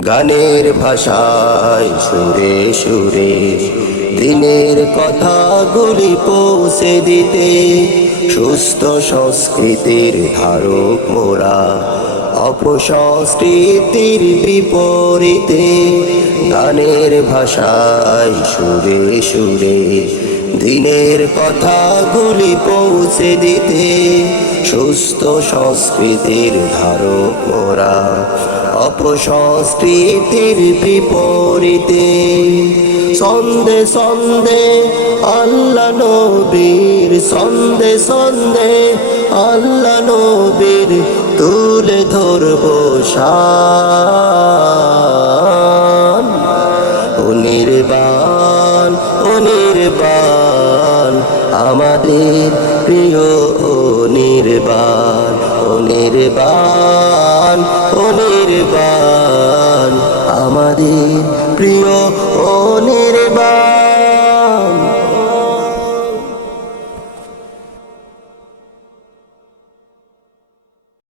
গানের ভাষায় সুরে সুরে দিনের কথাগুলি পৌঁছে দিতে সুস্থ সংস্কৃতির ধারক মোরা অপসংস্কৃতির বিপরীতে গানের ভাষায় সুরে সুরে দিনের কথাগুলি পৌঁছে দিতে সুস্থ সংস্কৃতির ধারক মোরা অপসংস্কৃতির বিপরীতে সন্দে সন্দে আল্লাহ নবীর সন্দে সন্দে আল্লাহ নবীর তুলে ধরব শান ও নির্বাণ আমাদের প্রিয় ও নির্বাণ আমাদের প্রিয় ও নির্বাণ